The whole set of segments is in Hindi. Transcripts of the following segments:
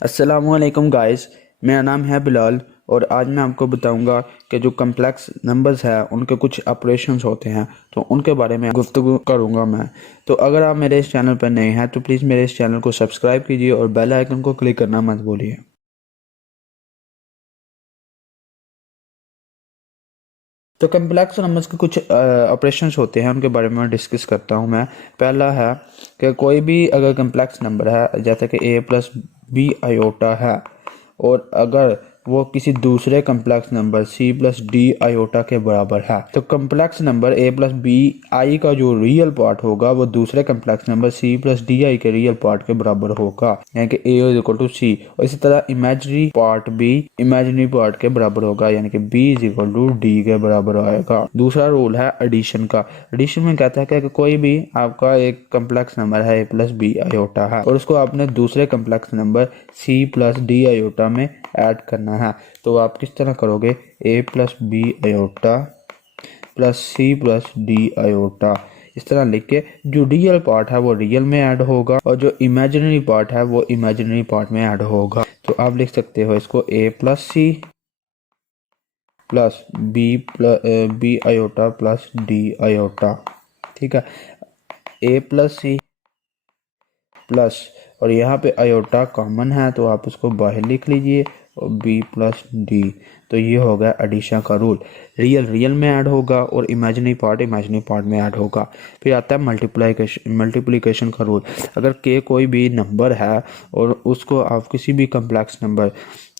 अस्सलामुअलैकुम गाइस, मेरा नाम है बिलाल और आज मैं आपको बताऊंगा कि जो कम्प्लेक्स नंबर्स है उनके कुछ ऑपरेशंस होते हैं तो उनके बारे में गुफ्तगू करूंगा मैं। तो अगर आप मेरे इस चैनल पर नए हैं तो प्लीज़ मेरे इस चैनल को सब्सक्राइब कीजिए और बेल आइकन को क्लिक करना मत भूलिए। तो कम्प्लेक्स नंबर्स के कुछ ऑपरेशंस होते हैं उनके बारे में डिस्कस करता हूं मैं। पहला है कि कोई भी अगर कम्प्लेक्स नंबर है जैसे कि a प्लस बी आयोटा है और अगर वो किसी दूसरे complex number c plus d iota के बराबर है तो complex number a plus b i का जो रियल पार्ट होगा वो दूसरे complex number c plus d i के रियल पार्ट के बराबर होगा, यानी कि a is equal to c. और इसी तरह इमेजिनरी पार्ट भी इमेजिनरी पार्ट के बराबर होगा, यानी कि b is equal to d के बराबर आएगा। दूसरा रूल है एडिशन का। एडिशन में कहता है कि कोई भी आपका एक कम्प्लेक्स नंबर है a प्लस बी आयोटा है और उसको आपने दूसरे complex number c plus d iota में ऐड करना है। तो आप किस तरह करोगे, a plus B iota plus c plus d iota, इस तरह लिख के जो रियल पार्ट है वो रियल में ऐड होगा और जो इमेजिनरी पार्ट है वो इमेजिनरी पार्ट में ऐड होगा। तो आप लिख सकते हो इसको a plus c plus B iota plus d iota. ठीक है, a प्लस सी प्लस और यहाँ पे आयोटा कॉमन है तो आप उसको बाहर लिख लीजिए और b प्लस डी। तो ये हो गया एडिशन का रूल। रियल रियल में ऐड होगा और इमेजिनरी पार्ट में ऐड होगा। फिर आता है मल्टीप्लिकेशन का रूल। अगर k कोई भी नंबर है और उसको आप किसी भी कम्प्लेक्स नंबर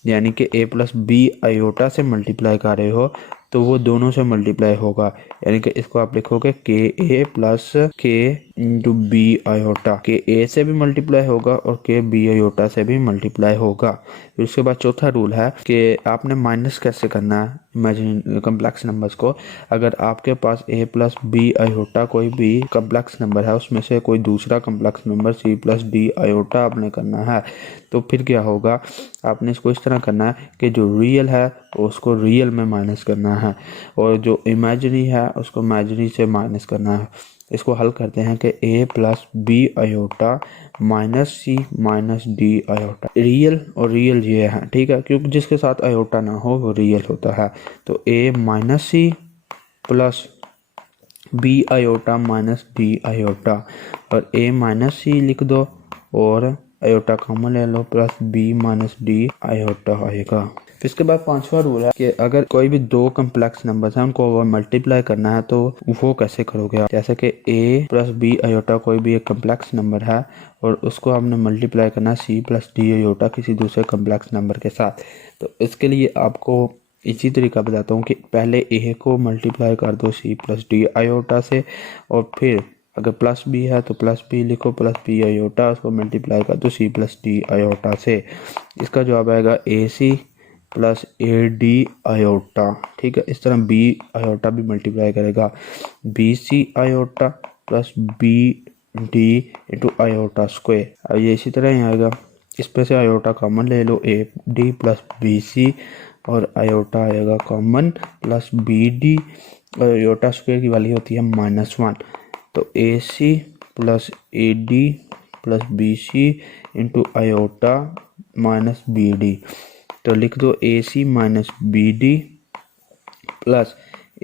यानी कि a प्लस बी आयोटा से मल्टीप्लाई कर रहे हो तो वो दोनों से मल्टीप्लाई होगा, यानी कि इसको आप लिखोगे के ए प्लस के इंटू बी आयोटा। के ए से भी मल्टीप्लाई होगा और के बी आयोटा से भी मल्टीप्लाई होगा। फिर उसके बाद चौथा रूल है कि आपने माइनस कैसे करना है इमेजिन कम्प्लेक्स नंबर्स को। अगर आपके पास a प्लस बी आयोटा कोई भी कम्प्लेक्स नंबर है उसमें से कोई दूसरा complex number c plus d iota आपने करना है तो फिर क्या होगा, आपने इसको इस तरह करना है कि जो रियल है उसको रियल में माइनस करना है और जो इमेजिनरी है उसको इमेजिनरी से माइनस करना है। इसको हल करते हैं कि a plus B iota minus c minus D iota. Real और रियल ये है, ठीक है, क्योंकि जिसके साथ आयोटा ना हो वो रियल होता है। तो a minus C plus B iota minus D iota और a माइनस सी लिख दो और आयोटा कॉमन ले लो plus b minus D iota आएगा। फिर इसके बाद पांचवा रूल है कि अगर कोई भी दो कम्प्लेक्स नंबर हैं उनको मल्टीप्लाई करना है तो वो कैसे करोगे आप। जैसे कि a प्लस बी आयोटा कोई भी एक कम्प्लेक्स नंबर है और उसको आपने मल्टीप्लाई करना है c प्लस डी आयोटा किसी दूसरे कम्प्लेक्स नंबर के साथ। तो इसके लिए आपको इसी तरीका बताता हूँ कि पहले a को मल्टीप्लाई कर दो c प्लस डी आयोटा से और फिर अगर प्लस बी है तो प्लस बी लिखो प्लस बी आयोटा, उसको मल्टीप्लाई कर दो सी प्लस डी आयोटा से। इसका जवाब आएगा A C plus A D iota. ठीक है, इस तरह बी आयोटा भी मल्टीप्लाई करेगा B C iota plus B D into iota square. अब ये इसी तरह ही आएगा, इस पे से आयोटा कॉमन ले लो A D plus B C और आयोटा आएगा कॉमन प्लस बी डी और आयोटा स्क्वायर की वैल्यू होती है -1। तो A C plus A D plus B C into iota minus B D. तो लिख दो A C minus B D plus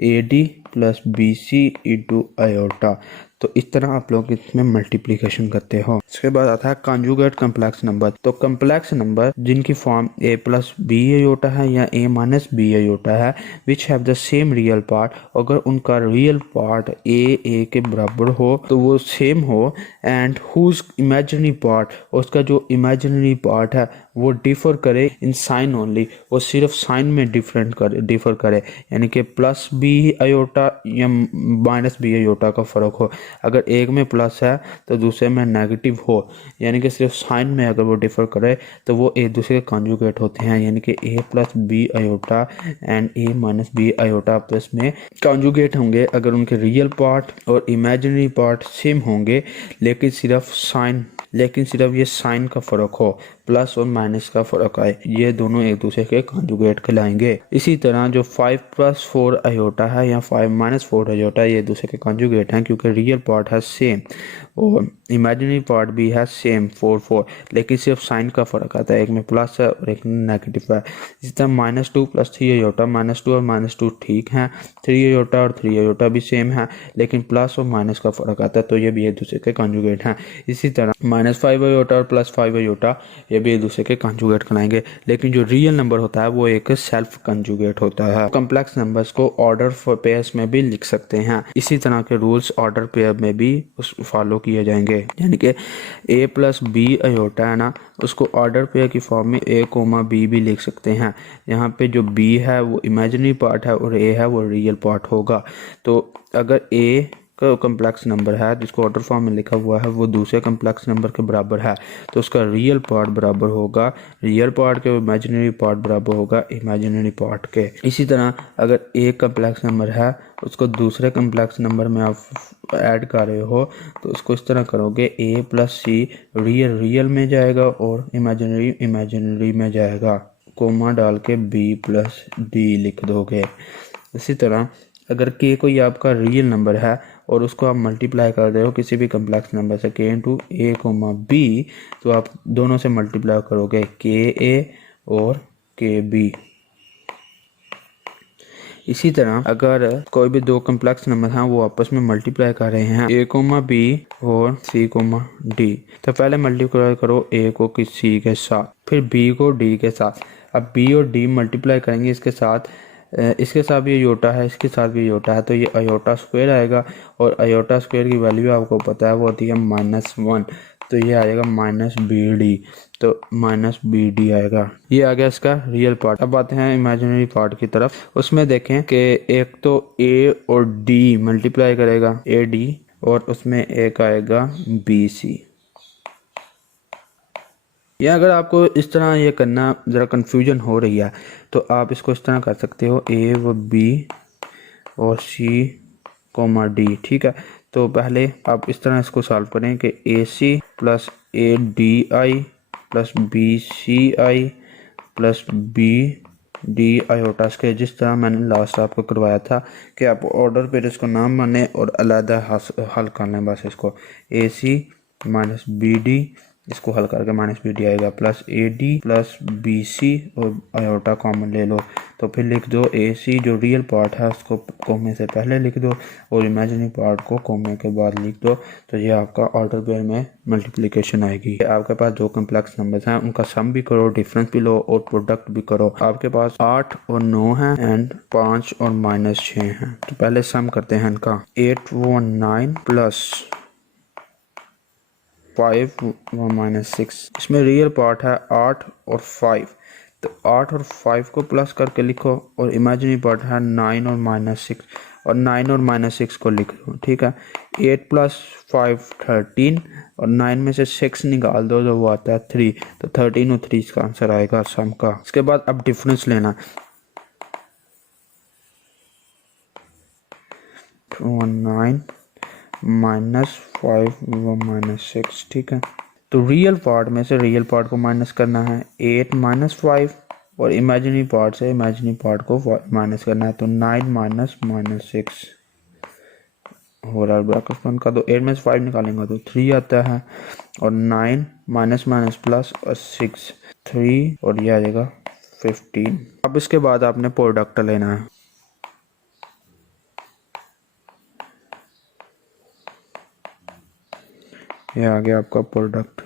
A D plus B C into iota. तो इस तरह आप लोग इसमें मल्टीप्लिकेशन करते हो। इसके बाद आता है कॉन्जुगेट कम्प्लेक्स नंबर। तो कम्प्लेक्स नंबर जिनकी form a plus B iota है या a माइनस बी आयोटा है which have the same real part, अगर उनका रियल पार्ट a के बराबर हो तो वो सेम हो एंड हुज इमेजिनरी पार्ट, उसका जो इमेजिनरी पार्ट है वो डिफर करे इन साइन ओनली, वो सिर्फ साइन में डिफर करे, यानी कि प्लस बी आयोटा या माइनस बी आयोटा का फ़र्क हो। अगर एक में प्लस है तो दूसरे में नेगेटिव हो, यानी कि सिर्फ साइन में अगर वो डिफर करे तो वो एक दूसरे के कॉन्जुगेट होते हैं, यानी कि a plus B iota and a minus b iota आपस में कॉन्जुगेट होंगे अगर उनके रियल पार्ट और इमेजिनरी पार्ट सेम होंगे लेकिन सिर्फ ये साइन का फ़र्क हो। प्लस और माइनस का फ़र्क आए, ये दोनों एक दूसरे के कॉन्जुगेट कहलाएंगे। इसी तरह जो 5 + 4 आयोटा है या 5 - 4 आयोटा, ये एक दूसरे के कॉन्जुगेट हैं क्योंकि रियल पार्ट है सेम और इमेजिनरी पार्ट भी है सेम 4 4, लेकिन सिर्फ साइन का फ़र्क आता है, एक में प्लस है और एक में नेगेटिव है। इसी तरह -2 + 3 आयोटा, -2 और -2 ठीक हैं, 3 आयोटा और 3 आयोटा भी सेम है, लेकिन प्लस और माइनस का फ़र्क आता है, तो ये भी एक दूसरे के कॉन्जुगेट हैं। इसी तरह -5 आयोटा और +5 आयोटा, ये भी एक दूसरे के कॉन्जुगेट कराएंगे, लेकिन जो रियल नंबर होता है वो एक सेल्फ कॉन्जुगेट होता है। कॉम्प्लेक्स नंबर्स को ऑर्डर पेयर्स में भी लिख सकते हैं। इसी तरह के रूल्स ऑर्डर पेयर में भी फॉलो किए जाएंगे, यानी कि a + b आयोटा है ना, उसको ऑर्डर पेयर की फॉर्म में a, b भी लिख सकते हैं। यहाँ पे जो b है वो इमेजिनरी पार्ट है और a है वो रियल पार्ट होगा। तो अगर a का कम्प्लेक्स नंबर है जिसको ऑर्डर फॉर्म में लिखा हुआ है वो दूसरे कम्प्लेक्स नंबर के बराबर है, तो उसका रियल पार्ट बराबर होगा रियल पार्ट के, इमेजिनरी पार्ट बराबर होगा इमेजिनरी पार्ट के। इसी तरह अगर एक कम्प्लेक्स नंबर है उसको दूसरे कम्प्लेक्स नंबर में आप ऐड कर रहे हो तो उसको इस तरह करोगे, a + c रियल में जाएगा और इमेजिनरी में जाएगा, कोमा डाल के b + d लिख दोगे। इसी तरह अगर k कोई आपका रियल नंबर है और उसको आप मल्टीप्लाई कर रहे हो किसी भी कम्प्लेक्स नंबर से, k × a, b, तो आप दोनों से मल्टीप्लाई करोगे, ka और kb। इसी तरह अगर कोई भी दो कम्प्लेक्स नंबर हैं वो आपस में मल्टीप्लाई कर रहे हैं, a, b और c, d, तो पहले मल्टीप्लाई करो a को c के साथ, फिर b को d के साथ। अब b और d मल्टीप्लाई करेंगे इसके साथ भी अयोटा है, इसके साथ भी अयोटा है, तो ये अयोटा स्क्वायर आएगा और अयोटा स्क्वायर की वैल्यू आपको पता है वो होती है -1, तो ये आएगा -bd, तो -bd आएगा। ये आ गया इसका रियल पार्ट। अब आते हैं इमेजिनरी पार्ट की तरफ। उसमें देखें कि एक तो a और d मल्टीप्लाई करेगा ad और उसमें एक आएगा bc। या अगर आपको इस तरह ये करना ज़रा कन्फ्यूजन हो रही है तो आप इसको इस तरह कर सकते हो, a व b और c, d, ठीक है। तो पहले आप इस तरह इसको सॉल्व करें कि ac + adi + bci + bd iota के, जिस तरह मैंने लास्ट आपको करवाया था कि आप ऑर्डर पे इसको नाम माने और अलग हल कर लें। बस इसको ac - bd, इसको हल करके -bd आएगा, + ad + bc और आयोटा कॉमन ले लो, तो फिर लिख दो ac जो रियल पार्ट है उसको कोमे से पहले लिख दो और इमेजिनरी पार्ट को कोमे के बाद लिख दो, तो ये आपका ऑर्डर पेयर में मल्टीप्लिकेशन आएगी। आपके पास दो कम्प्लेक्स नंबर्स हैं, उनका सम भी करो, डिफरेंस भी लो और प्रोडक्ट भी करो। आपके पास 8 और 9 है एंड 5 और -6 हैं, तो पहले सम करते हैं इनका। 8 व 9 + 5 व -6, इसमें रियल पार्ट है 8 और 5, तो 8 और 5 को प्लस करके लिखो और इमेजिनरी पार्ट है 9 और -6, और 9 और -6 को लिख दो, ठीक है। 8 + 5 13 और 9 में से 6 निकाल दो तो वो आता है 3, तो 13 और 3 इसका आंसर आएगा सम का। इसके बाद अब डिफरेंस लेना, 9 -5 व -6, ठीक है। तो रियल पार्ट में से रियल पार्ट को माइनस करना है, 8 - 5 और इमेजिनरी पार्ट से इमेजिनरी पार्ट को माइनस करना है, तो 9 - -6 हो रहा है, ब्रैकेट बंद कर दो। 8 में से 5 निकालेंगे तो 3 आता है और 9 माइनस प्लस और 6 3 और ये आ जाएगा 15। अब इसके बाद आपने प्रोडक्ट लेना है, ये आ गया आपका प्रोडक्ट।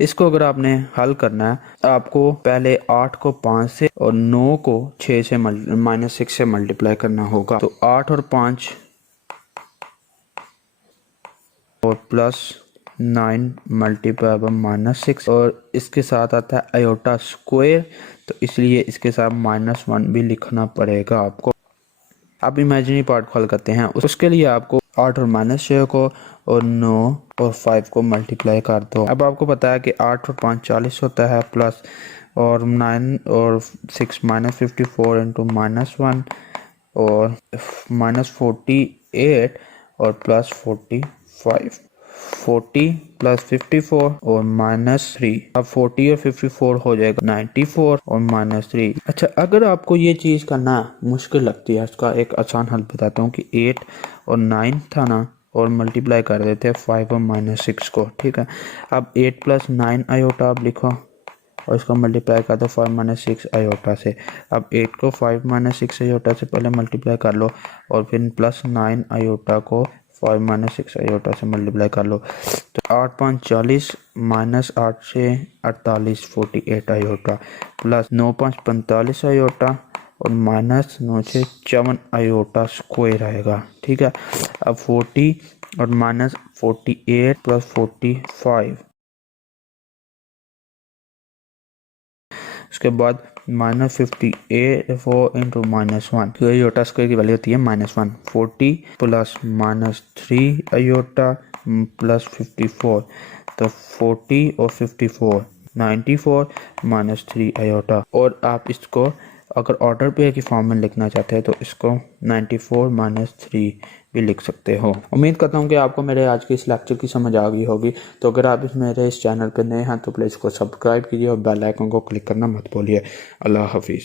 इसको अगर आपने हल करना है आपको पहले 8 को 5 से और 9 को 6 से -6 से मल्टीप्लाई करना होगा, तो 8 और 5 और +9 मल्टीप्लाई बाय -6 और इसके साथ आता है आयोटा स्क्वायर, तो इसलिए इसके साथ -1 भी लिखना पड़ेगा आपको। अब इमेजिनरी पार्ट को हल करते हैं, उसके लिए आपको 8 और -6 को और 9 और 5 को मल्टीप्लाई कर दो। अब आपको पता है कि 8 और 5 40 होता है, प्लस और 9 और 6 -54 इंटू -1 और -48 और +45 40 प्लस 54 और -3। अब 40 और 54 हो जाएगा 94 और -3। अच्छा, अगर आपको ये चीज़ करना मुश्किल लगती है, इसका एक आसान हल बताता हूँ कि 8 और 9 था ना, और मल्टीप्लाई कर देते हैं 5 और -6 को। ठीक है, अब 8 प्लस 9 आयोटा आप लिखो और इसको मल्टीप्लाई कर दो 5 - 6 आयोटा से। अब 8 को 5 - 6 आयोटा से पहले मल्टीप्लाई कर लो और फिर प्लस 9 आयोटा को 5 - 6 आयोटा से मल्टीप्लाई कर लो। तो 8 5 40 -8 से 48 48 आयोटा, प्लस 9 5 45 आयोटा और -9 से 54 आयोटा स्क्वायर आएगा। ठीक है, अब 40 और -48 प्लस 45, उसके बाद -54 इंटू -1, आयोटा स्क्वायर की वैल्यू होती है -1। 40 प्लस -3 आयोटा प्लस 54, तो 40 और 54 94 -3 आयोटा। और आप इसको अगर ऑर्डर पेयर की फॉर्म में लिखना चाहते हैं तो इसको 94 - 3 भी लिख सकते हो। उम्मीद करता हूँ कि आपको मेरे आज के इस लेक्चर की समझ आ गई होगी। तो अगर आप मेरे इस चैनल पर नए हैं तो प्लीज़ इसको सब्सक्राइब कीजिए और बेल आइकन को क्लिक करना मत भूलिए। अल्लाह हाफिज़।